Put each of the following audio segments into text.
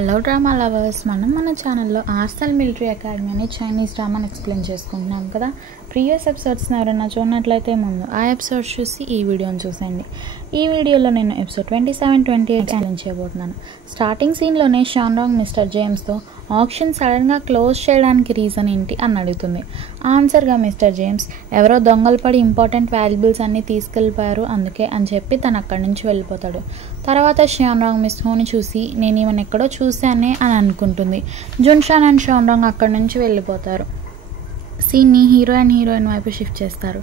Hello drama lovers, మన ఛానల్లో Arsenal military academy అనే చైనీస్ డ్రామాని ఎక్స్ప్లెయిన్ చేసుకుంటున్నాం కదా. ప్రీవియస్ ఎపిసోడ్స్ని ఎవరైనా చూడనట్లయితే ముందు ఆ ఎపిసోడ్స్ చూసి ఈ వీడియోని చూసండి. ఈ వీడియోలో నేను ఎపిసోడ్ 27, 28 ఎక్స్ప్లెయిన్ చేయబోతున్నాను. స్టార్టింగ్ సీన్లోనే షాన్రాంగ్ మిస్టర్ జేమ్స్తో ఆక్షన్ సడన్గా క్లోజ్ చేయడానికి రీజన్ ఏంటి అని అడుగుతుంది. ఆన్సర్గా మిస్టర్ జేమ్స్ ఎవరో దొంగలు పడి ఇంపార్టెంట్ వాల్యుబుల్స్ అన్నీ తీసుకెళ్ళిపోయారు అందుకే అని చెప్పి తను అక్కడి నుంచి వెళ్ళిపోతాడు. తర్వాత షాన్రాంగ్ మిస్ హోని చూసి నేను ఈమెను ఎక్కడో చూశానే అని అనుకుంటుంది. జున్షాన్ అండ్ షాన్రాంగ్ అక్కడి నుంచి వెళ్ళిపోతారు. సీన్ని హీరో అండ్ హీరోయిన్ వైపు షిఫ్ట్ చేస్తారు.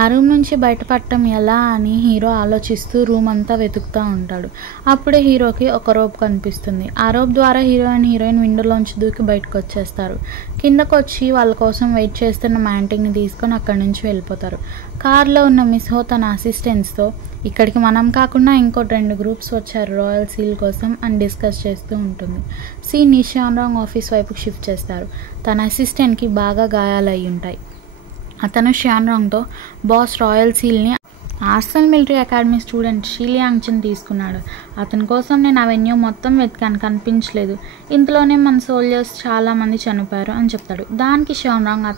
ఆ రూమ్ నుంచి బయటపడటం ఎలా అని హీరో ఆలోచిస్తూ రూమ్ అంతా వెతుకుతూ ఉంటాడు. అప్పుడే హీరోకి ఒక రోప్ కనిపిస్తుంది. ఆ రోప్ ద్వారా హీరో అండ్ హీరోయిన్ విండోలోంచి దూకి బయటకు వచ్చేస్తారు. కిందకు వచ్చి వాళ్ళ కోసం వెయిట్ చేస్తున్న మ్యాంటింగ్ని తీసుకొని అక్కడి నుంచి వెళ్ళిపోతారు. కార్లో ఉన్న మిస్ హో తన అసిస్టెంట్స్తో ఇక్కడికి మనం కాకుండా ఇంకో 2 గ్రూప్స్ వచ్చారు రాయల్ సీల్ కోసం అని డిస్కస్ చేస్తూ ఉంటుంది. సీన్ని షాన్రాంగ్ ఆఫీస్ వైపుకి షిఫ్ట్ చేస్తారు. తన అసిస్టెంట్కి బాగా గాయాలు అయి ఉంటాయి. అతను షాన్రాంగ్తో బాస్ రాయల్ సీల్ని ఆర్సెనల్ మిలిటరీ అకాడమీ స్టూడెంట్ షీలియాంగ్చిని తీసుకున్నాడు. అతని కోసం నేను అవెన్యూ మొత్తం వెతికాను, కనిపించలేదు. ఇంతలోనే మన సోల్జర్స్ చాలామంది చనిపోయారు అని చెప్తాడు. దానికి షాన్రాంగ్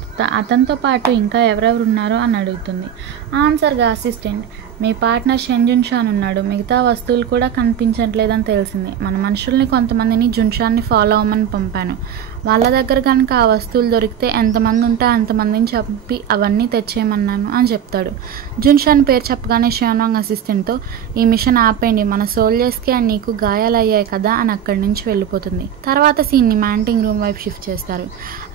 అతనితో పాటు ఇంకా ఎవరెవరు ఉన్నారో అని అడుగుతుంది. ఆన్సర్గా అసిస్టెంట్ మీ పార్ట్నర్ షెంజున్షాన్ ఉన్నాడు, మిగతా వస్తువులు కూడా కనిపించట్లేదని తెలిసింది. మన మనుషుల్ని కొంతమందిని జున్షాన్ని ఫాలో అవ్వమని పంపాను. వాళ్ళ దగ్గర కనుక ఆ వస్తువులు దొరికితే ఎంతమంది ఉంటే అంతమందిని చంపి అవన్నీ తెచ్చేయమన్నాను అని చెప్తాడు. జున్షాన్ పేరు చెప్పగానే షాన్రాంగ్ అసిస్టెంట్తో ఈ మిషన్ ఆపేయండి, మన సోల్జర్స్కి అండ్ నీకు గాయాలయ్యాయి కదా అని అక్కడి నుంచి వెళ్ళిపోతుంది. తర్వాత సీన్ని మ్యాంటింగ్ రూమ్ వైపు షిఫ్ట్ చేస్తారు.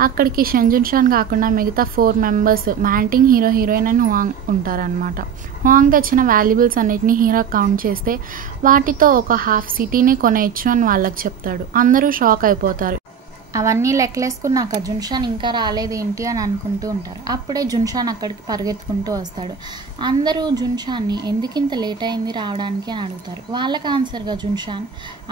అక్కడికి షెంజున్షాన్ కాకుండా మిగతా 4 members Manting, hero, heroine and Huang ఉంటారనమాట. హువాంగ్ తెచ్చిన వాల్యుబుల్స్ అన్నిటినీ హీరో కౌంట్ చేస్తే వాటితో ఒక హాఫ్ సిటీనే కొనేయచ్చు అని వాళ్ళకి చెప్తాడు. అందరూ షాక్ అయిపోతారు. అవన్నీ లెక్కలేసుకున్నాక జున్షాన్ ఇంకా రాలేదేంటి అని అనుకుంటూ ఉంటారు. అప్పుడే జున్షాన్ అక్కడికి పరిగెత్తుకుంటూ వస్తాడు. అందరూ జున్షాన్ని ఎందుకింత లేట్ అయింది రావడానికి అని అడుగుతారు. వాళ్ళకి ఆన్సర్గా జున్షాన్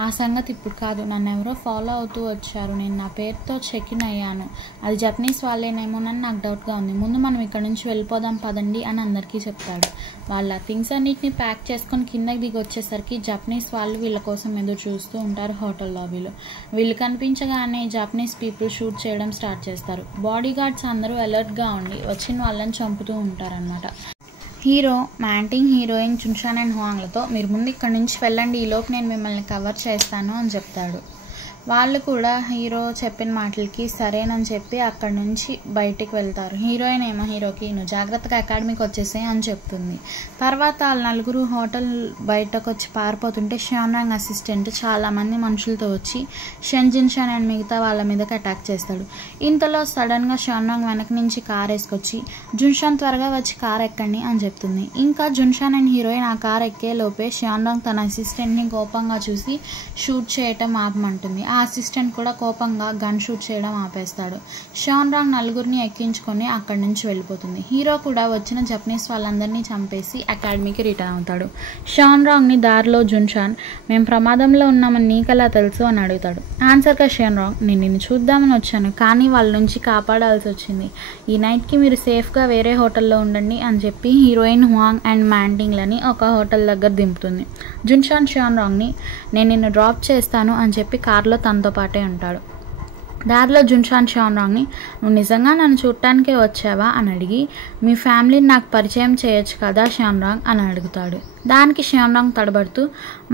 ఆ సంగతి ఇప్పుడు కాదు, నన్ను ఎవరో ఫాలో అవుతూ వచ్చారు, నేను నా పేరుతో చెక్ ఇన్ అయ్యాను, అది జపనీస్ వాళ్ళేనేమోనని నాకు డౌట్గా ఉంది, ముందు మనం ఇక్కడ నుంచి వెళ్ళిపోదాం పదండి అని అందరికీ చెప్తాడు. వాళ్ళ థింగ్స్ అన్నిటిని ప్యాక్ చేసుకొని కిందకి దిగి వచ్చేసరికి జపనీస్ వాళ్ళు వీళ్ళ కోసం ఎదురు చూస్తూ ఉంటారు హోటల్ లాబీలో. వీళ్ళు కనిపించగానే జపనీస్ పీపుల్ షూట్ చేయడం స్టార్ట్ చేస్తారు. బాడీ గార్డ్స్ అందరూ అలర్ట్గా ఉండి వచ్చిన వాళ్ళని చంపుతూ ఉంటారనమాట. హీరో మ్యాంటింగ్, హీరోయిన్, జున్షాన్ అండ్ హువాంగ్లతో మీరు ముందు ఇక్కడి నుంచి వెళ్ళండి, ఈలోపు నేను మిమ్మల్ని కవర్ చేస్తాను అని చెప్తాడు. వాళ్ళు కూడా హీరో చెప్పిన మాటలకి సరేనని చెప్పి అక్కడి నుంచి బయటికి వెళ్తారు. హీరోయిన్ ఏమో హీరోకి నువ్వు జాగ్రత్తగా అకాడమీకి వచ్చేసే అని చెప్తుంది. తర్వాత వాళ్ళు నలుగురు హోటల్ బయటకు వచ్చి పారిపోతుంటే షాన్రాంగ్ అసిస్టెంట్ చాలామంది మనుషులతో వచ్చి షెంజున్షాన్ అండ్ మిగతా వాళ్ళ మీదకి అటాక్ చేస్తాడు. ఇంతలో సడన్గా షాన్రాంగ్ వెనక నుంచి కార్ వేసుకొచ్చి జున్షాన్ త్వరగా వచ్చి కార్ ఎక్కండి అని చెప్తుంది. ఇంకా జున్షాన్ అండ్ హీరోయిన్ ఆ కార్ ఎక్కే లోపే షాన్రాంగ్ తన అసిస్టెంట్ని కోపంగా చూసి షూట్ చేయటం ఆపమంటుంది. ఆ అసిస్టెంట్ కూడా కోపంగా గన్ షూట్ చేయడం ఆపేస్తాడు. షాన్రాంగ్ నలుగురిని ఎక్కించుకొని అక్కడి నుంచి వెళ్ళిపోతుంది. హీరో కూడా వచ్చిన జపనీస్ వాళ్ళందరినీ చంపేసి అకాడమీకి రిటర్న్ అవుతాడు. షాన్రాంగ్ని దారిలో జున్షాన్ మేము ప్రమాదంలో ఉన్నామని నీకెలా తెలుసు అని అడుగుతాడు. ఆన్సర్గా షాన్రాంగ్ నేను నిన్ను చూద్దామని వచ్చాను, కానీ వాళ్ళ నుంచి కాపాడాల్సి వచ్చింది, ఈ నైట్కి మీరు సేఫ్గా వేరే హోటల్లో ఉండండి అని చెప్పి హీరోయిన్, హువాంగ్ అండ్ మ్యాంటింగ్లని ఒక హోటల్ దగ్గర దింపుతుంది. జున్షాన్ షాన్రాంగ్ని నేను నిన్ను డ్రాప్ చేస్తాను అని చెప్పి కార్లో తనతో పాటే ఉంటాడు. దారిలో జున్షాన్ షాన్రాంగ్ని నువ్వు నిజంగా నన్ను చూడటానికే వచ్చావా అని అడిగి మీ ఫ్యామిలీని నాకు పరిచయం చేయొచ్చు కదా షాన్రాంగ్ అని అడుగుతాడు. దానికి షాన్రాంగ్ తడబడుతూ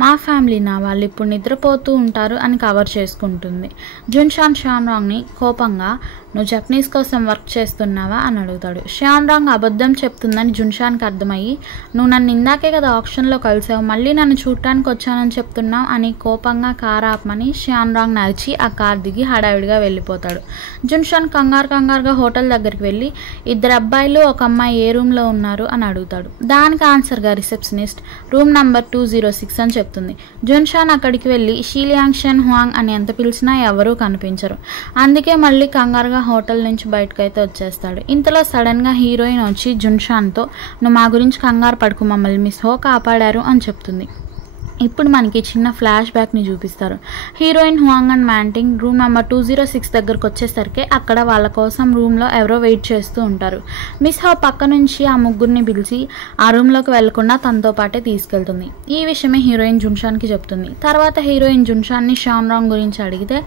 మా ఫ్యామిలీనా, వాళ్ళు ఇప్పుడు నిద్రపోతూ ఉంటారు అని కవర్ చేసుకుంటుంది. జున్షాన్ షాన్రాంగ్ని కోపంగా నువ్వు జపనీస్ కోసం వర్క్ చేస్తున్నావా అని అడుగుతాడు. షాన్రాంగ్ అబద్ధం చెప్తుందని జున్షాన్కి అర్థమయ్యి నువ్వు నన్ను ఇందాకే కదా ఆప్షన్లో కలిసావు, మళ్ళీ నన్ను చూడటానికి వచ్చానని చెప్తున్నావు అని కోపంగా కార్ ఆపమని షాన్రాంగ్ నడిచి ఆ కార్ దిగి హడావిడిగా వెళ్ళిపోతాడు. జున్షాన్ కంగారుగా హోటల్ దగ్గరికి వెళ్ళి 2 అబ్బాయిలు 1 అమ్మాయి ఏ రూమ్లో ఉన్నారు అని అడుగుతాడు. దానికి ఆన్సర్గా రిసెప్షనిస్ట్ రూమ్ నంబర్ 206 అని చెప్తుంది. జున్షాన్ అక్కడికి వెళ్ళి షీలియాంగ్షన్, హువాంగ్ అని ఎంత పిలిచినా ఎవరూ కనిపించరు. అందుకే మళ్ళీ కంగారుగా హోటల్ నుంచి బయటకైతే వచ్చేస్తాడు. ఇంతలో సడన్గా హీరోయిన్ వచ్చి జున్షాన్తో నువ్వు మా గురించి కంగారు పడుకు, మమ్మల్ని మిస్ హో కాపాడారు అని చెప్తుంది. ఇప్పుడు మనకి చిన్న ఫ్లాష్ బ్యాక్ని చూపిస్తారు. Heroine Huang and Manting room number 206 దగ్గరకు వచ్చేసరికి అక్కడ వాళ్ళ కోసం రూమ్లో ఎవరో వెయిట్ చేస్తూ ఉంటారు. మిస్ హో పక్క నుంచి ఆ ముగ్గురిని పిలిచి ఆ రూమ్లోకి వెళ్లకుండా తనతో పాటే తీసుకెళ్తుంది. ఈ విషయమే హీరోయిన్ జున్షాన్కి చెప్తుంది. తర్వాత హీరోయిన్ జున్షాన్ని షాన్రాంగ్ గురించి అడిగితే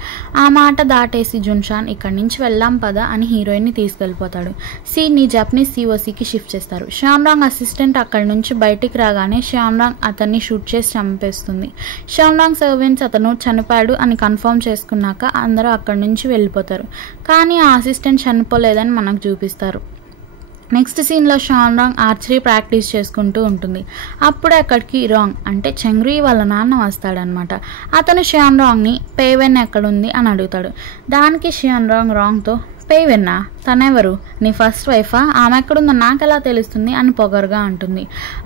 ఆ మాట దాటేసి జున్షాన్ ఇక్కడి నుంచి వెళ్దాం పదా అని హీరోయిన్ని తీసుకెళ్లిపోతాడు. సీన్ని జపనీస్ సిఓసికి షిఫ్ట్ చేస్తారు. షాన్రాంగ్ అసిస్టెంట్ అక్కడి నుంచి బయటికి రాగానే షాన్రాంగ్ అతన్ని షూట్ చేసి చంపేస్తుంది. షాన్రాంగ్ సర్వెంట్స్ అతను చనిపోయాడు అని కన్ఫర్మ్ చేసుకున్నాక అందరూ అక్కడి నుంచి వెళ్ళిపోతారు. కానీ ఆ అసిస్టెంట్ చనిపోలేదని మనకు చూపిస్తారు. నెక్స్ట్ సీన్లో షాన్రాంగ్ ఆర్చరీ ప్రాక్టీస్ చేసుకుంటూ ఉంటుంది. అప్పుడే అక్కడికి రాంగ్ అంటే చెంగ్రీ వాళ్ళ నాన్న వస్తాడనమాట. అతను షాన్రాంగ్ని పేవెన్ ఎక్కడుంది అని అడుగుతాడు. దానికి షాన్రాంగ్ రాంగ్తో పేవెన్నా తనెవరు, నీ ఫస్ట్ వైఫా, ఆమె ఎక్కడుందో నాకు ఎలా తెలుస్తుంది అని పొగరుగా అంటుంది.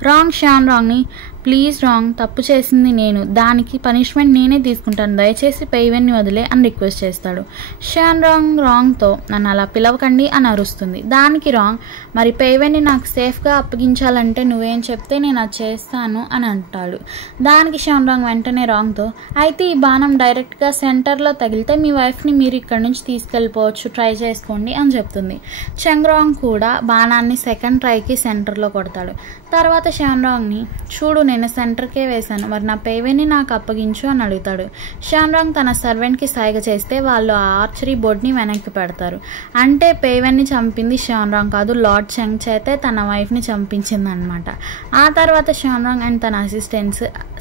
రాంగ్ షాన్రాంగ్ని ప్లీజ్ రాంగ్, తప్పు చేసింది నేను, దానికి పనిష్మెంట్ నేనే తీసుకుంటాను, దయచేసి పేవెన్ని వదిలే అని రిక్వెస్ట్ చేస్తాడు. షాన్రాంగ్ రాంగ్తో నన్ను అలా పిలవకండి అని అరుస్తుంది. దానికి రాంగ్ మరి పేవెన్ని నాకు సేఫ్గా అప్పగించాలంటే నువ్వేం చెప్తే నేను అది చేస్తాను అని అంటాడు. దానికి షాన్రాంగ్ వెంటనే రాంగ్తో అయితే ఈ బాణం డైరెక్ట్గా సెంటర్లో తగిలితే మీ వైఫ్ని మీరు ఇక్కడ నుంచి తీసుకెళ్ళిపోవచ్చు, ట్రై చేసుకోండి అని చెప్తుంది. చెంగ్రాంగ్ కూడా బాణాన్ని సెకండ్ ట్రైకి సెంటర్లో కొడతాడు. తర్వాత షాన్రాంగ్ని చూడు నేను సెంటర్కే వేశాను, మరి నా పేవెన్ని నాకు అప్పగించు అని అడుగుతాడు. షాన్రాంగ్ తన సర్వెంట్కి సైగ చేస్తే వాళ్ళు ఆ ఆర్చరీ బోర్డ్ని వెనక్కి పెడతారు. అంటే పేవెన్ని చంపింది షాన్రాంగ్ కాదు, లార్డ్ చెంగ్ చేతే తన వైఫ్ని చంపించింది అనమాట. ఆ తర్వాత షాన్రాంగ్ అండ్ తన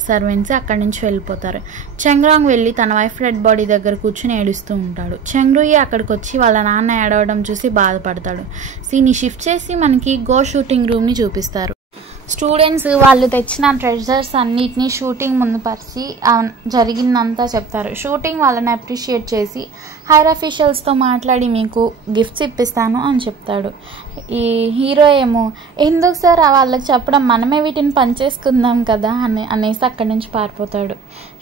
సర్వెంట్స్ అక్కడి నుంచి వెళ్ళిపోతారు. చెంగ్రాంగ్ వెళ్ళి తన వైఫ్ డెడ్ బాడీ దగ్గర కూర్చుని ఏడుస్తూ ఉంటాడు. చెంగ్రూయి అక్కడికి వచ్చి వాళ్ళ నాన్న ఏడవడం చూసి బాధపడతాడు. సీని షిఫ్ట్ చేసి మనకి గో షూటింగ్ రూమ్ని చూపిస్తారు. స్టూడెంట్స్ వాళ్ళు తెచ్చిన ట్రెజర్స్ అన్నిటినీ షూటింగ్ ముందు పరిచి జరిగిందంతా చెప్తారు. షూటింగ్ వాళ్ళని అప్రిషియేట్ చేసి హైర్ అఫీషియల్స్తో మాట్లాడి మీకు గిఫ్ట్స్ ఇప్పిస్తాను అని చెప్తాడు. ఈ హీరో ఏమో ఎందుకు సార్ వాళ్ళకి చెప్పడం, మనమే వీటిని పంచేసుకుందాం కదా అనేసి అక్కడి నుంచి పారిపోతాడు.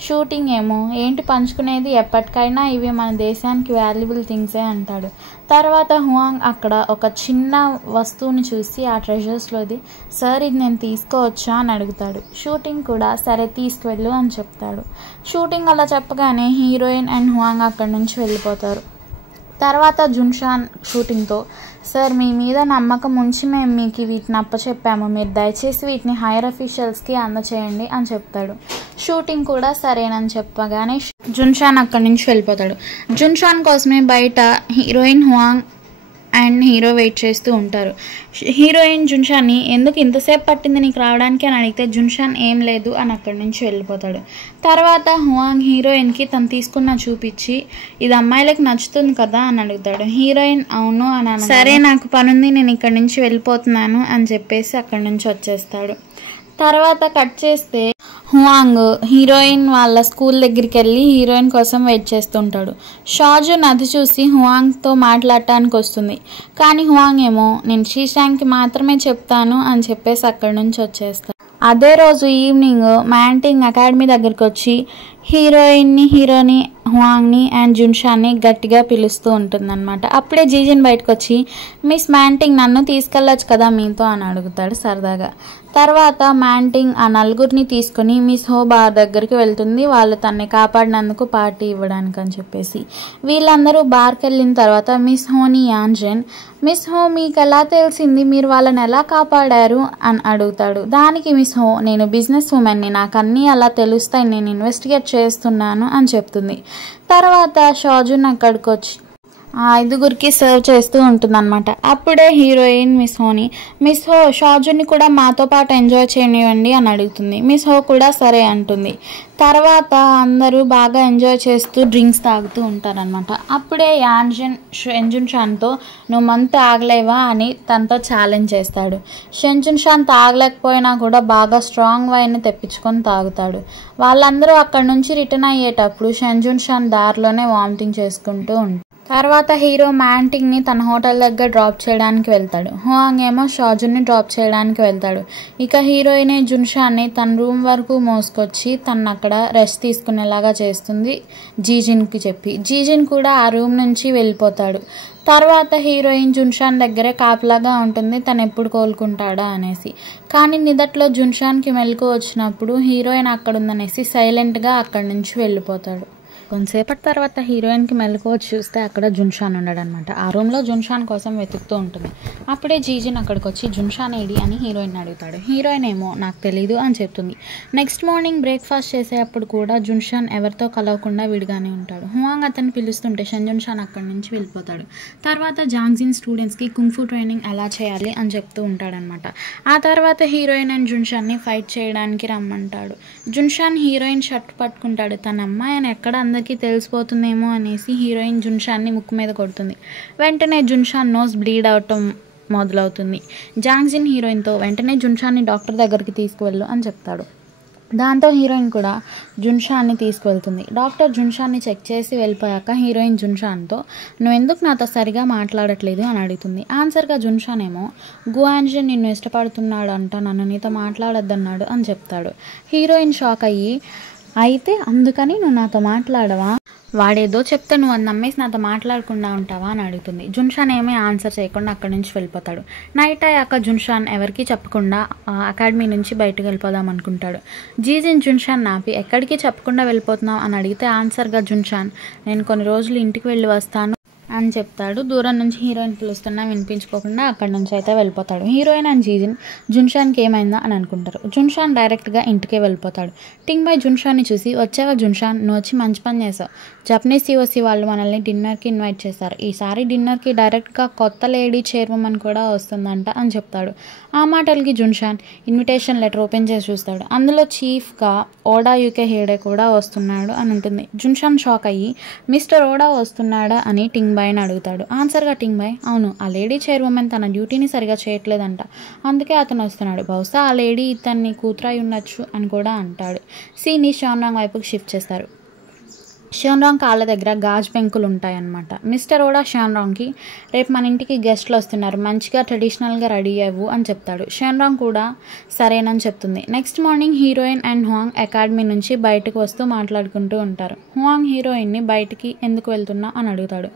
షూటింగ్ ఏమో ఏంటి పంచుకునేది, ఎప్పటికైనా ఇవి మన దేశానికి వాల్యుబుల్ థింగ్సే అంటాడు. తర్వాత హువాంగ్ అక్కడ ఒక చిన్న వస్తువుని చూసి ఆ ట్రెజర్స్లోది సార్ ఇది నేను తీసుకోవచ్చా అని అడుగుతాడు. షూటింగ్ కూడా సరే తీసుకువెళ్ళు అని చెప్తాడు. షూటింగ్ అలా చెప్పగానే హీరోయిన్ అండ్ హువాంగ్ అక్కడి నుంచి వెళ్ళిపోతారు. తర్వాత జున్షాన్ షూటింగ్తో సార్ మీ మీద నమ్మకం ఉంచి మేము మీకు వీటిని అప్పచెప్పాము, మీరు దయచేసి వీటిని హైర్ అఫీషియల్స్కి అందచేయండి అని చెప్తాడు. షూటింగ్ కూడా సరేనని చెప్పగానే జున్షాన్ అక్కడి నుంచి వెళ్ళిపోతాడు. జున్షాన్ కోసమే బయట heroine Huang and hero wait చేస్తూ ఉంటారు. హీరోయిన్ జున్షాన్ని ఎందుకు ఇంతసేపు పట్టింది నీకు రావడానికి అని అడిగితే జున్షాన్ ఏం లేదు అని అక్కడి నుంచి వెళ్ళిపోతాడు. తర్వాత హువాంగ్ హీరోయిన్కి తను తీసుకున్న చూపించి ఇది అమ్మాయిలకు నచ్చుతుంది కదా అని అడుగుతాడు. హీరోయిన్ అవును అని సరే నాకు పనుంది నేను ఇక్కడి నుంచి వెళ్ళిపోతున్నాను అని చెప్పేసి అక్కడి నుంచి వచ్చేస్తాడు. తర్వాత కట్ చేస్తే హువాంగ్ హీరోయిన్ వాళ్ళ స్కూల్ దగ్గరికి వెళ్ళి హీరోయిన్ కోసం వెయిట్ చేస్తుంటాడు. షాజున్ అది చూసి హువాంగ్తో మాట్లాడటానికి వస్తుంది. కానీ హువాంగ్ ఏమో నేను షీషాంగ్కి మాత్రమే చెప్తాను అని చెప్పేసి అక్కడి నుంచి వచ్చేస్తాడు. అదే రోజు ఈవినింగ్ మ్యాంటింగ్ అకాడమీ దగ్గరికి వచ్చి హీరోని హువాంగ్ని అండ్ జున్షాన్ని గట్టిగా పిలుస్తూ ఉంటుందన్నమాట. అప్పుడే జీజిన్ బయటకు వచ్చి మిస్ మ్యాంటింగ్ నన్ను తీసుకెళ్ళొచ్చు కదా మీతో అని అడుగుతాడు సరదాగా. తర్వాత మ్యాంటింగ్ ఆ నలుగురిని తీసుకొని మిస్ హో బార్ దగ్గరికి వెళ్తుంది, వాళ్ళు తనని కాపాడినందుకు పార్టీ ఇవ్వడానికి అని చెప్పేసి. వీళ్ళందరూ బార్కి వెళ్ళిన తర్వాత మిస్ హోని యాన్జెన్ మిస్ హో మీకు ఎలా తెలిసింది, మీరు వాళ్ళని ఎలా కాపాడారు అని అడుగుతాడు. దానికి మిస్ హో నేను బిజినెస్ ఉమెన్ని, నాకు అన్నీ అలా తెలుస్తాయి, నేను ఇన్వెస్టిగేట్ చేస్తున్నాను అని చెప్తుంది. తర్వాత షాజున్ అక్కడికి వచ్చి ఆ 5గురికి సర్వ్ చేస్తూ ఉంటుందన్నమాట. అప్పుడే హీరోయిన్ మిస్ హో షాజున్ని కూడా మాతో పాటు ఎంజాయ్ చేయనివ్వండి అని అడుగుతుంది. మిస్ హో కూడా సరే అంటుంది. తర్వాత అందరూ బాగా ఎంజాయ్ చేస్తూ డ్రింక్స్ తాగుతూ ఉంటారనమాట. అప్పుడే షెంజున్ షాన్తో నువ్వు మంత్ తాగలేవా అని తనతో ఛాలెంజ్ చేస్తాడు. షెంజున్ షాన్ తాగలేకపోయినా కూడా బాగా స్ట్రాంగ్ వైన్ తెప్పించుకొని తాగుతాడు. వాళ్ళందరూ అక్కడి నుంచి రిటర్న్ అయ్యేటప్పుడు షెంజున్ షాన్ దారిలోనే వామిటింగ్ చేసుకుంటూ ఉంటాడు. తర్వాత హీరో మ్యాంటింగ్ని తన హోటల్ దగ్గర డ్రాప్ చేయడానికి వెళ్తాడు. హువాంగ్ ఏమో షాజున్ని డ్రాప్ చేయడానికి వెళ్తాడు. ఇక హీరోయిన్ జున్షాన్ని తన రూమ్ వరకు మోసుకొచ్చి తను అక్కడ రెస్ట్ తీసుకునేలాగా చేస్తుంది జీజిన్కి చెప్పి. జీజిన్ కూడా ఆ రూమ్ నుంచి వెళ్ళిపోతాడు. తర్వాత హీరోయిన్ జున్షాన్ దగ్గరే కాపలాగా ఉంటుంది తను ఎప్పుడు కోలుకుంటాడా అనేసి. కానీ నిదట్లో జున్షాన్కి మెలకు వచ్చినప్పుడు హీరోయిన్ అక్కడ ఉందనేసి సైలెంట్గా అక్కడి నుంచి వెళ్ళిపోతాడు. కొంతసేపటి తర్వాత హీరోయిన్కి మెలకు వచ్చి చూస్తే అక్కడ జున్షాన్ ఉన్నాడనమాట. ఆ రూమ్లో జున్షాన్ కోసం వెతుకుతూ ఉంటుంది. అప్పుడే జీజిన్ అక్కడికి వచ్చి జున్షాన్ ఏడి అని హీరోయిన్ అడుగుతాడు. హీరోయిన్ ఏమో నాకు తెలీదు అని చెప్తుంది. నెక్స్ట్ మార్నింగ్ బ్రేక్ఫాస్ట్ చేసేటప్పుడు కూడా జున్షాన్ ఎవరితో కలవకుండా విడిగానే ఉంటాడు. హువాంగ్ అతన్ని పిలుస్తుంటే జున్షాన్ అక్కడి నుంచి వెళ్ళిపోతాడు. తర్వాత జాంగ్జిన్ స్టూడెంట్స్కి కుంగ్ఫు ట్రైనింగ్ ఎలా చేయాలి అని చెప్తూ ఉంటాడనమాట. ఆ తర్వాత హీరోయిన్ అండ్ జున్షాన్ని ఫైట్ చేయడానికి రమ్మంటాడు. జున్షాన్ హీరోయిన్ షర్ట్ పట్టుకుంటాడు. తన అమ్మాయి అని ఎక్కడ అందరికీ తెలిసిపోతుందేమో అనేసి హీరోయిన్ జున్షాన్ని ముక్కు మీద కొడుతుంది. వెంటనే జున్షాన్ నోస్ బ్లీడ్ అవటం మొదలవుతుంది. జాంగ్జిన్ హీరోయిన్తో వెంటనే జున్షాన్ని డాక్టర్ దగ్గరికి తీసుకువెళ్ళు అని చెప్తాడు. దాంతో హీరోయిన్ కూడా జున్షాన్ని తీసుకువెళ్తుంది. డాక్టర్ జున్షాన్ని చెక్ చేసి వెళ్ళిపోయాక హీరోయిన్ జున్షాన్తో నువ్వు ఎందుకు నాతో సరిగా మాట్లాడట్లేదు అని అడుగుతుంది. ఆన్సర్గా జున్షాన్ ఏమో గువాన్జిన్ నిన్ను ఇష్టపడుతున్నాడు అంట, నన్ను నీతో మాట్లాడొద్దన్నాడు అని చెప్తాడు. హీరోయిన్ షాక్ అయ్యి అయితే అందుకని నువ్వు నాతో మాట్లాడవా, వాడేదో చెప్తే నువ్వు అది నమ్మేసి నాతో మాట్లాడకుండా ఉంటావా అని అడుగుతుంది. జున్షాన్ ఏమీ ఆన్సర్ చేయకుండా అక్కడి నుంచి వెళ్ళిపోతాడు. నైట్ అయ్యాక జున్షాన్ ఎవరికీ చెప్పకుండా అకాడమీ నుంచి బయటకు వెళ్ళిపోదాం అనుకుంటాడు. జీజిన్ జున్షాన్ నాపి ఎక్కడికి చెప్పకుండా వెళ్ళిపోతున్నావు అని అడిగితే ఆన్సర్గా జున్షాన్ నేను కొన్ని రోజులు ఇంటికి వెళ్ళి వస్తాను అని చెప్తాడు. దూరం నుంచి హీరోయిన్ పిలుస్తున్నా వినిపించుకోకుండా అక్కడి నుంచి అయితే వెళ్ళిపోతాడు. హీరోయిన్ అండ్ జీజిన్ జున్షాన్కి ఏమైందా అని అనుకుంటారు. జున్షాన్ డైరెక్ట్గా ఇంటికే వెళ్ళిపోతాడు. టింగ్ బై జున్షాన్ని చూసి వచ్చావా జున్షాన్, నువ్వు వచ్చి మంచి పని చేసావు. జపనీస్ సిఓసి వాళ్ళు మనల్ని డిన్నర్కి ఇన్వైట్ చేశారు. ఈసారి డిన్నర్కి డైరెక్ట్గా కొత్త లేడీ చైర్మన్ కూడా వస్తుందంట అని చెప్తాడు. ఆ మాటలకి జున్షాన్ ఇన్విటేషన్ లెటర్ ఓపెన్ చేసి చూస్తాడు. అందులో చీఫ్గా ఓడా యూకే హేడే కూడా వస్తున్నాడు అని ఉంటుంది. జున్షాన్ షాక్ అయ్యి మిస్టర్ ఓడా వస్తున్నాడా అని టింగ్ బాయ్ని అడుగుతాడు. ఆన్సర్గా టింగ్ బాయ్ అవును, ఆ లేడీ చైర్మన్ తన డ్యూటీని సరిగా చేయట్లేదంట, అందుకే అతను వస్తున్నాడు. బహుశా ఆ లేడీ ఇతన్ని కూతురై ఉండొచ్చు అని కూడా అంటాడు. సీని షాన్రాంగ్ వైపుకి షిఫ్ట్ చేస్తారు. షాన్రాంగ్ కాళ్ళ దగ్గర గాజు పెంకులు ఉంటాయన్నమాట. మిస్టర్ ఓడా షాన్రాంగ్కి రేపు మన ఇంటికి గెస్ట్లు వస్తున్నారు, మంచిగా ట్రెడిషనల్గా రెడీ అవ్వు అని చెప్తాడు. షాన్రాంగ్ కూడా సరేనని చెప్తుంది. Next morning heroine and Huang academy నుంచి బయటకు వస్తూ మాట్లాడుకుంటూ ఉంటారు. హువాంగ్ హీరోయిన్ని బయటికి ఎందుకు వెళ్తున్నా అని అడుగుతాడు.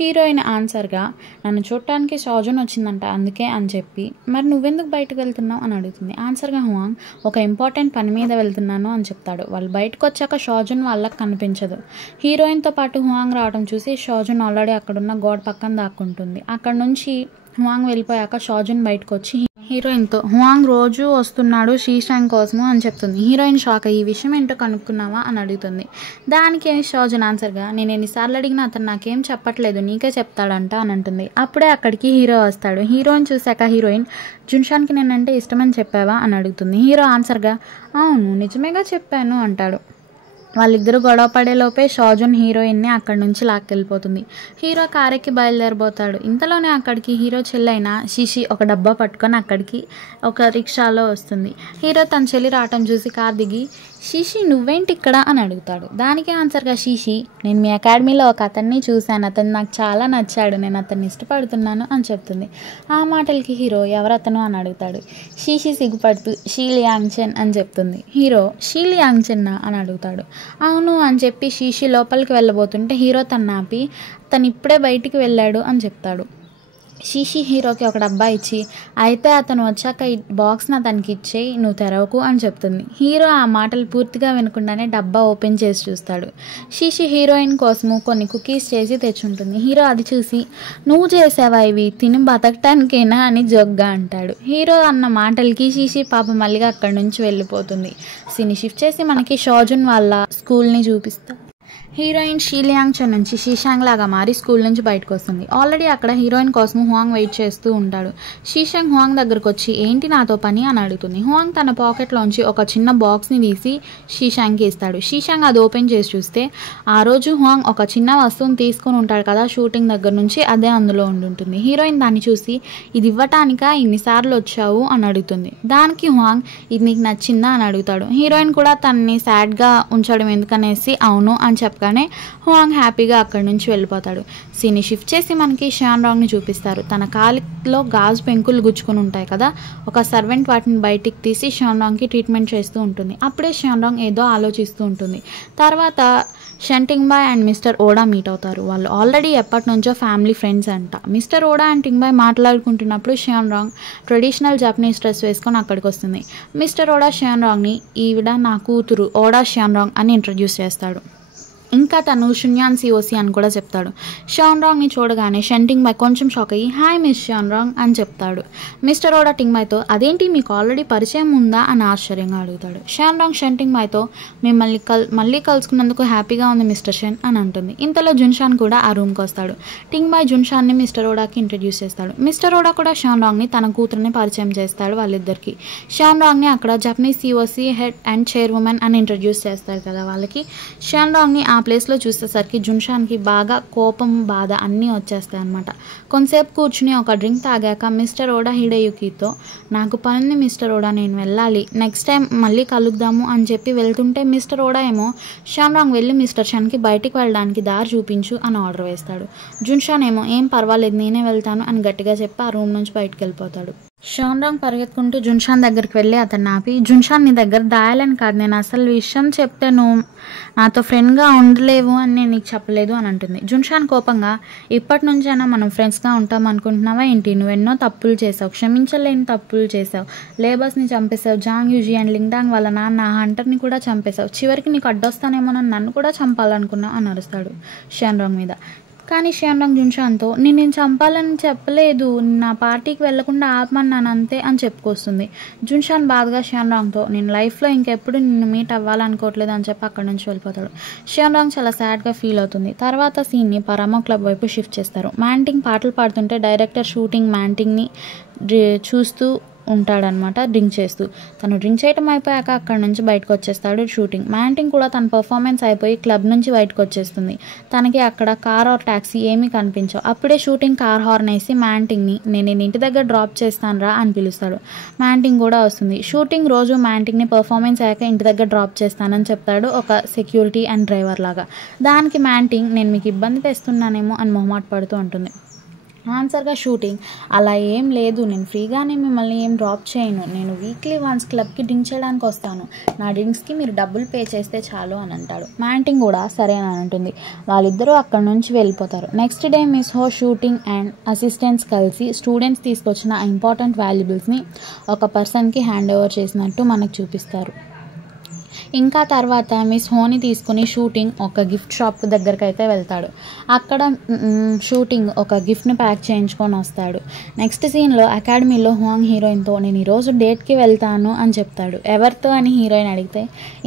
హీరోయిన్ ఆన్సర్గా నన్ను చూడటానికి షాజున్ వచ్చిందంట అందుకే అని చెప్పి మరి నువ్వెందుకు బయటకు వెళ్తున్నావు అని అడుగుతుంది. ఆన్సర్గా హువాంగ్ ఒక ఇంపార్టెంట్ పని మీద వెళ్తున్నాను అని చెప్తాడు. వాళ్ళు బయటకు వచ్చాక షాజున్ వాళ్ళకి కనిపించదు. హీరోయిన్తో పాటు హువాంగ్ రావడం చూసి షాజున్ ఆల్రెడీ అక్కడున్న గోడ పక్కన దాక్కుంటుంది. అక్కడ నుంచి హువాంగ్ వెళ్ళిపోయాక షాజున్ బయటకు వచ్చి హీరోయిన్తో హువాంగ్ రోజు వస్తున్నాడు షీషాంగ్ కోసము అని చెప్తుంది. హీరోయిన్ షాక్ ఈ విషయం ఏంటో కనుక్కున్నావా అని అడుగుతుంది. దానికి షాజున్ ఆన్సర్గా నేను ఎన్నిసార్లు అడిగినా అతను నాకేం చెప్పట్లేదు, నీకే చెప్తాడంట అని అంటుంది. అప్పుడే అక్కడికి హీరో వస్తాడు. హీరోయిన్ చూశాక హీరోయిన్ జున్షాన్కి నేనంటే ఇష్టమని చెప్పావా అని అడుగుతుంది. హీరో ఆన్సర్గా అవును నిజమేగా చెప్పాను అంటాడు. వాళ్ళిద్దరూ గొడవ పడేలోపే షాజున్ హీరోయిన్ని అక్కడి నుంచి లాక్కెళ్ళిపోతుంది. హీరో కారెక్కి బయలుదేరిపోతాడు. ఇంతలోనే అక్కడికి హీరో చెల్లైన శిషి ఒక డబ్బా పట్టుకొని అక్కడికి ఒక రిక్షాలో వస్తుంది. హీరో తన చెల్లి రావటం చూసి కార్ దిగి శిషి నువ్వేంటి ఇక్కడ అని అడుగుతాడు. దానికి ఆన్సర్గా శిషి నేను మీ అకాడమీలో ఒక అతన్ని చూశాను, అతను నాకు చాలా నచ్చాడు, నేను అతన్ని ఇష్టపడుతున్నాను అని చెప్తుంది. ఆ మాటలకి హీరో ఎవరతను అని అడుగుతాడు. శిషి సిగ్గుపడుతూ షీలియాంగ్చెన్ అని చెప్తుంది. హీరో షీలియాంగ్చెన్నా అని అడుగుతాడు. అవును అని చెప్పి శిషి లోపలికి వెళ్ళబోతుంటే హీరో తను ఆపి తను ఇప్పుడే బయటికి వెళ్ళాడు అని చెప్తాడు. శిషి హీరోకి ఒక డబ్బా ఇచ్చి అయితే అతను వచ్చాక ఈ బాక్స్ని అతనికి ఇచ్చేయి, నువ్వు తెరవకు అని చెప్తుంది. హీరో ఆ మాటలు పూర్తిగా వినకుండానే డబ్బా ఓపెన్ చేసి చూస్తాడు. శిషి హీరోయిన్ కోసము కొన్ని కుకీస్ చేసి తెచ్చుంటుంది. హీరో అది చూసి నువ్వు చేసావా ఇవి, తిని బతకటానికేనా అని జోక్గా అంటాడు. హీరో అన్న మాటలకి శిషి పాప మళ్ళీగా అక్కడి నుంచి వెళ్ళిపోతుంది. సీని షిఫ్ట్ చేసి మనకి షాజున్ వాళ్ళ స్కూల్ని చూపిస్తా. హీరోయిన్ షీలియాంగ్చెన్ నుంచి షీషాంగ్ లాగా మారి స్కూల్ నుంచి బయటకు వస్తుంది. ఆల్రెడీ అక్కడ హీరోయిన్ కోసం హువాంగ్ వెయిట్ చేస్తూ ఉంటాడు. షీషాంగ్ హువాంగ్ దగ్గరకు వచ్చి ఏంటి నాతో పని అని అడుగుతుంది. హువాంగ్ తన పాకెట్లోంచి ఒక చిన్న బాక్స్ని తీసి షీషాంగ్కి ఇస్తాడు. షీషాంగ్ అది ఓపెన్ చేసి చూస్తే ఆ రోజు హువాంగ్ ఒక చిన్న వస్తువుని తీసుకొని ఉంటాడు కదా షూటింగ్ దగ్గర నుంచి, అదే అందులో ఉండుంటుంది. హీరోయిన్ దాన్ని చూసి ఇది ఇవ్వటానికా ఇన్నిసార్లు వచ్చావు అని అడుగుతుంది. దానికి హువాంగ్ ఇది నీకు నచ్చిందా అని అడుగుతాడు. హీరోయిన్ కూడా తనని సాడ్గా ఉంచడం ఎందుకనేసి అవును అని చెప్ప చెప్పగానే హువాంగ్ హ్యాపీగా అక్కడి నుంచి వెళ్ళిపోతాడు. సీన్ని షిఫ్ట్ చేసి మనకి షాన్ రాంగ్ని చూపిస్తారు. తన కాలిలో గాజు పెంకులు గుచ్చుకొని ఉంటాయి కదా, ఒక సర్వెంట్ వాటిని బయటికి తీసి షాన్ రాంగ్కి ట్రీట్మెంట్ చేస్తూ ఉంటుంది. అప్పుడే షాన్ రాంగ్ ఏదో ఆలోచిస్తూ ఉంటుంది. తర్వాత Shan Bai and mister Oda meet అవుతారు. వాళ్ళు ఆల్రెడీ ఎప్పటి నుంచో ఫ్యామిలీ ఫ్రెండ్స్ అంట. Mister Oda and Ting Bai మాట్లాడుకుంటున్నప్పుడు Shan Rong traditional Japanese dress వేసుకొని అక్కడికి వస్తుంది. మిస్టర్ ఓడా షాన్ రాంగ్ని ఈవిడ నా కూతురు ఓడా షాన్ రాంగ్ అని ఇంట్రడ్యూస్ చేస్తాడు. ఇంకా తను షున్యాన్ సిఓసి అని కూడా చెప్తాడు. షాన్ రాంగ్ని చూడగానే టింగ్ బాయ్ కొంచెం షాక్ అయ్యి హాయ్ మిస్ షాన్ రాంగ్ అని చెప్తాడు. మిస్టర్ ఓడా టింగ్ బాయ్తో అదేంటి మీకు ఆల్రెడీ పరిచయం ఉందా అని ఆశ్చర్యంగా అడుగుతాడు. షాన్ రాంగ్ టింగ్ బాయ్తో మిమ్మల్ని మళ్ళీ కలుసుకున్నందుకు హ్యాపీగా ఉంది మిస్టర్ షెన్ అని అంటుంది. ఇంతలో జున్షాన్ కూడా ఆ రూమ్కి వస్తాడు. టింగ్ బాయ్ జున్షాన్ని మిస్టర్ ఓడాకి ఇంట్రడ్యూస్ చేస్తాడు. మిస్టర్ ఓడా కూడా షాన్ రాంగ్ని తన కూతురుని పరిచయం చేస్తాడు వాళ్ళిద్దరికి. షాన్ రాంగ్ని అక్కడ జపనీస్ సిఓసి హెడ్ అండ్ చైర్వుమెన్ అని ఇంట్రడ్యూస్ చేస్తారు కదా వాళ్ళకి. షాన్ రాంగ్ని ఆ ప్లేస్లో చూసేసరికి జున్షాన్కి బాగా కోపం బాధ అన్నీ వచ్చేస్తాయి అన్నమాట. కొంతసేపు కూర్చుని ఒక డ్రింక్ తాగాక మిస్టర్ ఓడా హిడేయుకితో నాకు పనుంది మిస్టర్ ఓడా, నేను వెళ్ళాలి, నెక్స్ట్ టైం మళ్ళీ కలుద్దాము అని చెప్పి వెళ్తుంటే మిస్టర్ ఓడా ఏమో షాన్ రాంగ్ వెళ్ళి మిస్టర్ షన్కి బయటికి వెళ్ళడానికి దారి చూపించు అని ఆర్డర్ వేస్తాడు. జున్షాన్ ఏమో ఏం పర్వాలేదు నేనే వెళ్తాను అని గట్టిగా చెప్పి ఆ రూమ్ నుంచి బయటకు వెళ్ళిపోతాడు. షాన్ రాంగ్ పరిగెత్తుకుంటూ జున్షాన్ దగ్గరికి వెళ్ళి అతన్ని ఆపి జున్షాన్ నీ దగ్గర దాయాలని కాదు, నేను అసలు విషయం చెప్తే నువ్వు నాతో ఫ్రెండ్గా ఉండలేవు అని నేను నీకు చెప్పలేదు అని అంటుంది. జున్షాన్ కోపంగా ఇప్పటి నుంచైనా మనం ఫ్రెండ్స్గా ఉంటాం అనుకుంటున్నావా ఏంటి, నువ్వు ఎన్నో తప్పులు చేసావు, క్షమించలేని తప్పులు చేసావు, లేబర్స్ని చంపేశావు, జాంగ్ యూజీ అండ్ లింగ్డాంగ్ వాళ్ళ నాన్న హంటర్ని కూడా చంపేశావు, చివరికి నీకు అడ్డొస్తానేమోనని నన్ను కూడా చంపాలనుకున్నావు అని అరుస్తాడు షాన్ రాంగ్ మీద. కానీ షాన్ రాంగ్ జున్షాన్తో నేను చంపాలని చెప్పలేదు, నా పార్టీకి వెళ్లకుండా ఆపమన్నాను అంతే అని చెప్పుకొస్తుంది. జున్షాన్ బాధగా షాన్ రాంగ్తో నేను లైఫ్లో ఇంకెప్పుడు నిన్ను మీట్ అవ్వాలనుకోవట్లేదు అని చెప్పి అక్కడి నుంచి వెళ్ళిపోతాడు. షాన్ రాంగ్ చాలా సాడ్గా ఫీల్ అవుతుంది. తర్వాత సీన్ని పరామో క్లబ్ వైపు షిఫ్ట్ చేస్తారు. మ్యాంటింగ్ పాటలు పాడుతుంటే డైరెక్టర్ షూటింగ్ మ్యాంటింగ్ని చూస్తూ ఉంటాడనమాట డ్రింక్ చేస్తూ. తను డ్రింక్ చేయడం అయిపోయాక అక్కడి నుంచి బయటకు వచ్చేస్తాడు షూటింగ్. మ్యాంటింగ్ కూడా తన పర్ఫార్మెన్స్ అయిపోయి క్లబ్ నుంచి బయటకు వచ్చేస్తుంది. తనకి అక్కడ కార్ ఆర్ ట్యాక్సీ ఏమీ కనిపించవు. అప్పుడే షూటింగ్ కార్ హార్న్ వేసి మ్యాంటింగ్ని నేను ఇంటి దగ్గర డ్రాప్ చేస్తానురా అని పిలుస్తాడు. మ్యాంటింగ్ కూడా వస్తుంది. షూటింగ్ రోజు మ్యాంటింగ్ని పర్ఫార్మెన్స్ అయ్యాక ఇంటి దగ్గర డ్రాప్ చేస్తానని చెప్తాడు ఒక సెక్యూరిటీ అండ్ డ్రైవర్ లాగా. దానికి మ్యాంటింగ్ నేను మీకు ఇబ్బంది తెస్తున్నానేమో అని మొహమాట పడుతూ ఉంటుంది. ఆన్సర్గా షూటింగ్ అలా ఏం లేదు, నేను ఫ్రీగానే మిమ్మల్ని ఏం డ్రాప్ చేయను, నేను వీక్లీ వన్స్ క్లబ్కి డ్రింక్ చేయడానికి వస్తాను, నా డ్రింక్స్కి మీరు డబ్బులు పే చేస్తే చాలు అని అంటాడు. మ్యాంటింగ్ కూడా సరే అని అంటుంది. వాళ్ళిద్దరూ అక్కడ నుంచి వెళ్ళిపోతారు. నెక్స్ట్ డే మిస్ హో షూటింగ్ అండ్ అసిస్టెంట్స్ కలిసి స్టూడెంట్స్ తీసుకొచ్చిన ఇంపార్టెంట్ వాల్యుబుల్స్ని ఒక పర్సన్కి హ్యాండ్ ఓవర్ చేసినట్టు మనకు చూపిస్తారు. ఇంకా తర్వాత మిస్ హోని తీసుకుని షూటింగ్ ఒక గిఫ్ట్ షాప్ దగ్గరికి అయితే వెళ్తాడు. అక్కడ షూటింగ్ ఒక గిఫ్ట్ని ప్యాక్ చేయించుకొని వస్తాడు. నెక్స్ట్ సీన్లో అకాడమీలో హువాంగ్ హీరోయిన్తో నేను ఈరోజు డేట్కి వెళ్తాను అని చెప్తాడు. ఎవరితో అని హీరోయిన్ అడిగితే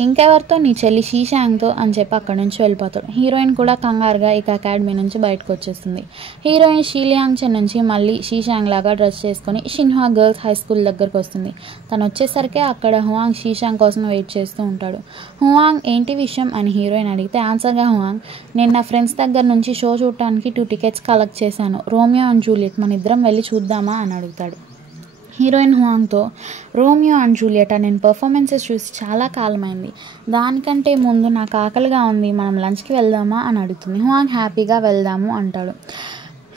ఇంకెవరితో నీ చెల్లి షీషాంగ్తో అని చెప్పి అక్కడ నుంచి వెళ్ళిపోతాడు. హీరోయిన్ కూడా కంగారుగా ఇక అకాడమీ నుంచి బయటకు వచ్చేస్తుంది. హీరోయిన్ షీలియాంగ్ చెన్ నుంచి మళ్ళీ షీషాంగ్ లాగా డ్రెస్ చేసుకొని షిన్హువా గర్ల్స్ హై స్కూల్ దగ్గరకు వస్తుంది. తను వచ్చేసరికి అక్కడ హువాంగ్ షీషాంగ్ కోసం వెయిట్ చేస్తూ ఉంటాడు. హువాంగ్ ఏంటి విషయం అని హీరోయిన్ అడిగితే ఆన్సర్గా హువాంగ్ నేను నా ఫ్రెండ్స్ దగ్గర నుంచి షో చూడటానికి 2 టికెట్స్ కలెక్ట్ చేశాను, రోమియో అండ్ జూలియట్ మన ఇద్దరం వెళ్ళి చూద్దామా అని అడుగుతాడు. హీరోయిన్ హువాంగ్తో రోమియో అండ్ జూలియట్ నేను పర్ఫార్మెన్సెస్ చూసి చాలా కాలమైంది, దానికంటే ముందు నాకు ఆకలిగా ఉంది, మనం లంచ్కి వెళ్దామా అని అడుగుతుంది. హువాంగ్ హ్యాపీగా వెళ్దాము అంటాడు.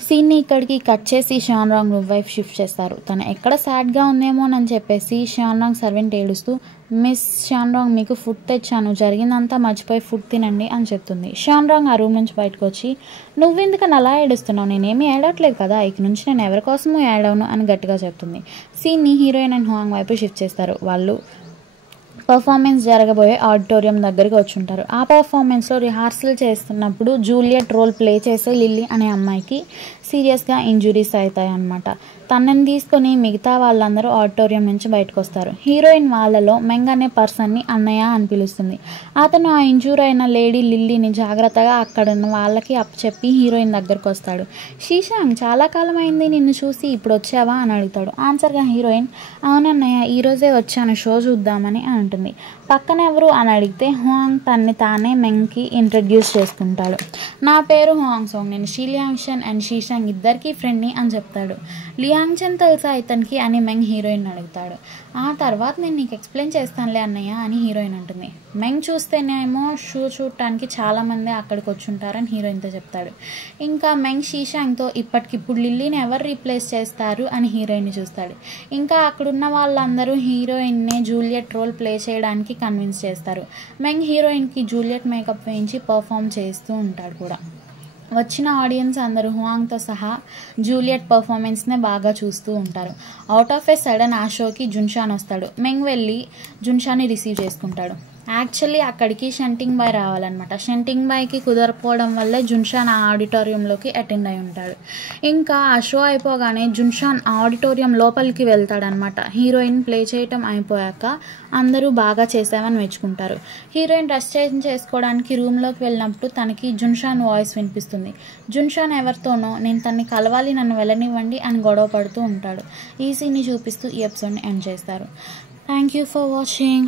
సీన్ని ఇక్కడికి కట్ చేసి షాన్ రాంగ్ వైఫ్ షిఫ్ట్ చేస్తారు. తను ఎక్కడ సాడ్గా ఉందేమోనని చెప్పేసి షాన్ రాంగ్ సర్వెంట్ ఏడుస్తూ మిస్ షాన్ రాంగ్ మీకు ఫుడ్ తెచ్చాను, జరిగిందంతా మర్చిపోయి ఫుడ్ తినండి అని చెప్తుంది. షాన్ రాంగ్ ఆ రూమ్ నుంచి బయటకు వచ్చి నువ్వెందుకని అలా ఏడుస్తున్నావు, నేనేమీ ఏడవట్లేదు కదా, ఇక నుంచి నేను ఎవరి కోసమూ ఏడవను అని గట్టిగా చెప్తుంది. సీన్ని హీరోయిన్ అండ్ హువాంగ్ వైపు షిఫ్ట్ చేస్తారు. వాళ్ళు పర్ఫార్మెన్స్ జరగబోయే ఆడిటోరియం దగ్గరికి వచ్చి ఉంటారు. ఆ పర్ఫార్మెన్స్లో రిహార్సల్ చేస్తున్నప్పుడు జూలియట్ రోల్ ప్లే చేసే లిల్లీ అనే అమ్మాయికి సీరియస్గా ఇంజురీస్ అవుతాయి అన్నమాట. తనని తీసుకొని మిగతా వాళ్ళందరూ ఆడిటోరియం నుంచి బయటకు వస్తారు. హీరోయిన్ వాళ్ళలో మెంగ్ అనే పర్సన్ని అన్నయ్య అని పిలుస్తుంది. అతను ఆ ఇంజూర్ అయిన లేడీ లిల్లీని జాగ్రత్తగా అక్కడున్న వాళ్ళకి అప్పచెప్పి హీరోయిన్ దగ్గరకు వస్తాడు. షీషాంగ్ చాలా కాలం అయింది నిన్ను చూసి, ఇప్పుడు వచ్చావా అని అడుగుతాడు. ఆన్సర్గా హీరోయిన్ అవునన్నయ్య ఈరోజే వచ్చాను షో చూద్దామని అని అంటుంది. పక్కన ఎవరు అని అడిగితే హువాంగ్ తన్ని తానే మెంగ్కి ఇంట్రడ్యూస్ చేసుకుంటాడు. నా పేరు హువాంగ్ సాంగ్, నేను షీలియాంగ్ షన్ అండ్ షీషాంగ్ ఇద్దరికీ ఫ్రెండ్ని అని చెప్తాడు. లియాంగ్ యాంగ్చెన్ తెలుసా ఇతనికి అని మెంగ్ హీరోయిన్ అడుగుతాడు. ఆ తర్వాత నేను నీకు ఎక్స్ప్లెయిన్ చేస్తానులే అన్నయ్య అని హీరోయిన్ అంటుంది. మెంగ్ చూస్తేనేమో షూ చూడటానికి చాలామంది అక్కడికి వచ్చి ఉంటారని హీరోయిన్తో చెప్తాడు. ఇంకా మెంగ్ షీషాంగ్తో ఇప్పటికిప్పుడు లిల్లీని ఎవరు రీప్లేస్ చేస్తారు అని హీరోయిన్ని చూస్తాడు. ఇంకా అక్కడున్న వాళ్ళందరూ హీరోయిన్నే జూలియట్ రోల్ ప్లే చేయడానికి కన్విన్స్ చేస్తారు. మెంగ్ హీరోయిన్కి జూలియట్ మేకప్ వేయించి పర్ఫామ్ చేస్తూ ఉంటాడు కూడా. వచ్చిన ఆడియన్స్ అందరూ హువాంగ్తో సహా జూలియట్ పర్ఫార్మెన్స్నే బాగా చూస్తూ ఉంటారు. అవుట్ ఆఫ్ ఏ సడన్ ఆ షోకి జున్షాన్ వస్తాడు. మెంగ్ వెళ్ళి జున్షాన్ని రిసీవ్ చేసుకుంటాడు. యాక్చువల్లీ అక్కడికి షంటింగ్ బాయ్ రావాలన్నమాట. షంటింగ్ బాయ్కి కుదరపోవడం వల్లే జున్షాన్ ఆ ఆడిటోరియంలోకి అటెండ్ అయి ఉంటాడు. ఇంకా ఆ షో అయిపోగానే జున్షాన్ ఆడిటోరియం లోపలికి వెళ్తాడనమాట. హీరోయిన్ ప్లే చేయటం అయిపోయాక అందరూ బాగా చేసామని మెచ్చుకుంటారు. హీరోయిన్ డ్రెస్ చేంజ్ చేసుకోవడానికి రూమ్లోకి వెళ్ళినప్పుడు తనకి జున్షాన్ వాయిస్ వినిపిస్తుంది. జున్షాన్ ఎవరితోనో నేను తన్ని కలవాలి, నన్ను వెళ్ళనివ్వండి అని గొడవ పడుతూ ఉంటాడు. ఈ సీన్ని చూపిస్తూ ఈ ఎపిసోడ్ని ఎండ్ చేస్తారు. Thank you for watching.